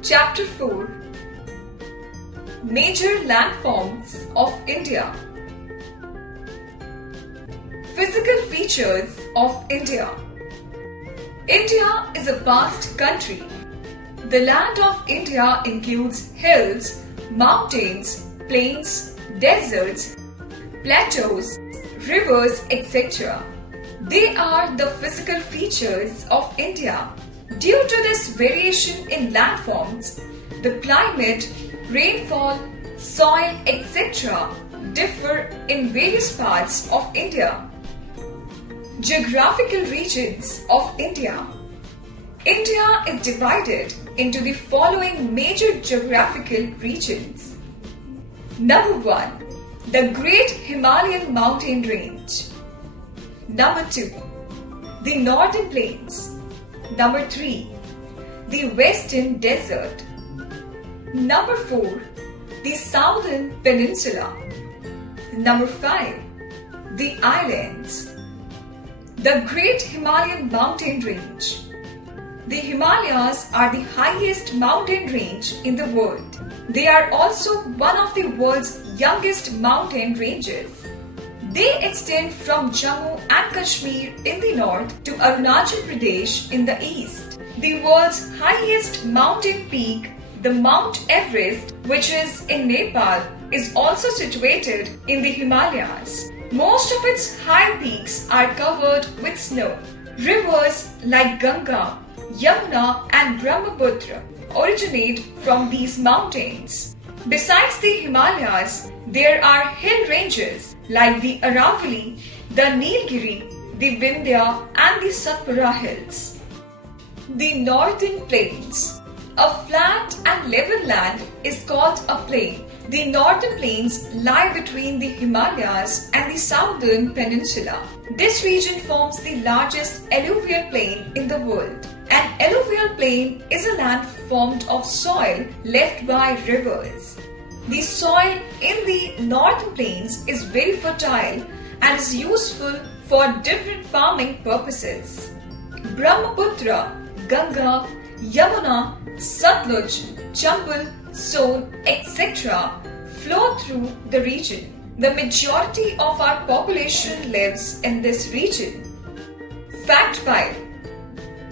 Chapter 4 Major Landforms of India. Physical features of India. India is a vast country. The land of India includes hills, mountains, plains, deserts, plateaus, rivers, etc. They are the physical features of India. Due to this variation in landforms, the climate, rainfall, soil, etc. differ in various parts of India. Geographical regions of India. India is divided into the following major geographical regions. Number 1. The Great Himalayan Mountain Range. Number 2. The Northern Plains. Number 3. The Western Desert. Number 4. The Southern Peninsula. Number 5. The Islands. The Great Himalayan Mountain Range. The Himalayas are the highest mountain range in the world. They are also one of the world's youngest mountain ranges. They extend from Jammu and Kashmir in the north to Arunachal Pradesh in the east. The world's highest mountain peak, the Mount Everest, which is in Nepal, is also situated in the Himalayas. Most of its high peaks are covered with snow. Rivers like Ganga, Yamuna and Brahmaputra originate from these mountains. Besides the Himalayas, there are hill ranges like the Aravalli, the Nilgiri, the Vindhya and the Satpura hills. The Northern Plains. A flat and level land is called a plain. The northern plains lie between the Himalayas and the southern peninsula. This region forms the largest alluvial plain in the world. An alluvial plain is a land formed of soil left by rivers. The soil in the northern plains is very fertile and is useful for different farming purposes. Brahmaputra, Ganga, Yamuna, Satluj, Chambal, Son, etc. flow through the region. The majority of our population lives in this region. Fact 5.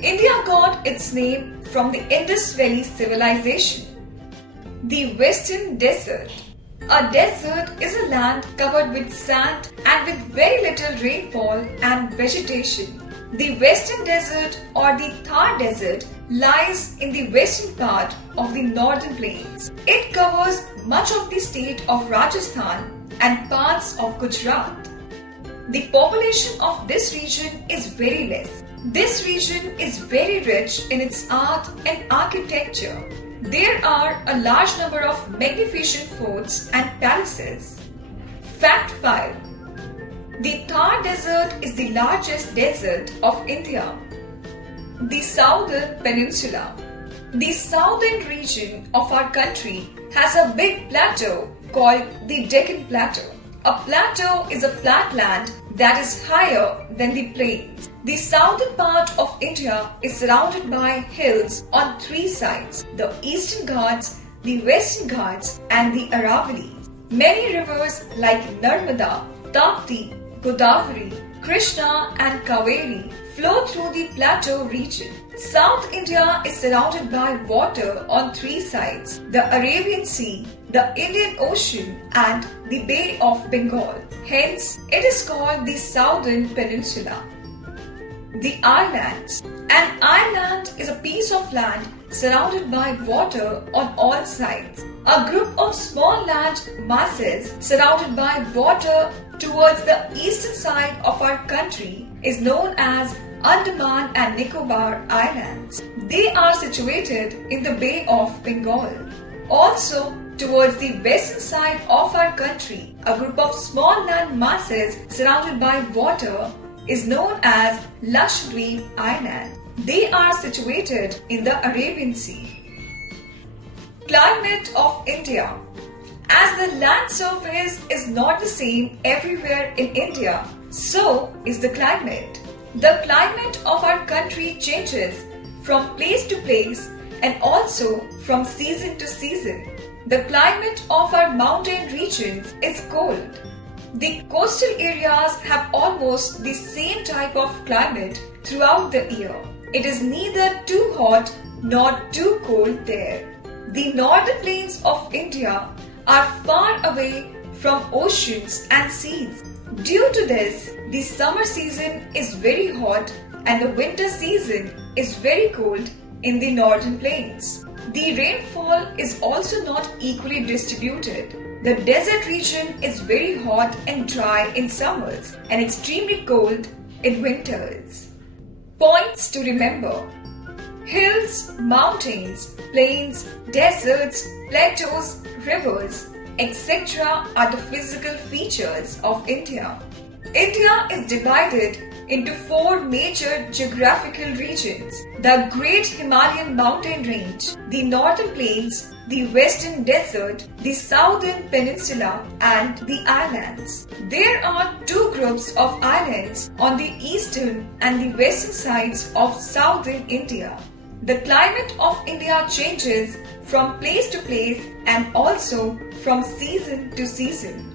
India got its name from the Indus Valley civilization. The Western Desert. A desert is a land covered with sand and with very little rainfall and vegetation. The Western Desert or the Thar Desert lies in the western part of the northern plains. It covers much of the state of Rajasthan and parts of Gujarat. The population of this region is very less. This region is very rich in its art and architecture. There are a large number of magnificent forts and palaces. Fact 5. The Thar Desert is the largest desert of India. The Southern Peninsula. The southern region of our country has a big plateau called the Deccan Plateau. A plateau is a flat land that is higher than the plains. The southern part of India is surrounded by hills on 3 sides: the Eastern Ghats, the Western Ghats and the Aravalli. Many rivers like Narmada, Tapti, Godavari, Krishna and Kaveri flow through the plateau region. South India is surrounded by water on 3 sides: the Arabian Sea, the Indian Ocean and the Bay of Bengal. Hence, it is called the Southern Peninsula. The islands. An island is a piece of land surrounded by water on all sides. A group of small land masses surrounded by water towards the eastern side of our country is known as Andaman and Nicobar Islands. They are situated in the Bay of Bengal. Also, towards the western side of our country, a group of small land masses surrounded by water is known as Lakshadweep Island. They are situated in the Arabian Sea. Climate of India. As the land surface is not the same everywhere in India, so is the climate. The climate of our country changes from place to place and also from season to season. The climate of our mountain regions is cold. The coastal areas have almost the same type of climate throughout the year. It is neither too hot nor too cold there. The northern plains of India are far away from oceans and seas. Due to this, the summer season is very hot and the winter season is very cold in the northern plains. The rainfall is also not equally distributed. The desert region is very hot and dry in summers and extremely cold in winters. Points to remember: hills, mountains, plains, deserts, plateaus, rivers, etc. are the physical features of India. India is divided into 4 major geographical regions: the Great Himalayan Mountain Range, the Northern Plains, the Western Desert, the Southern Peninsula, and the islands. There are 2 groups of islands on the eastern and the western sides of southern India. The climate of India changes from place to place and also from season to season.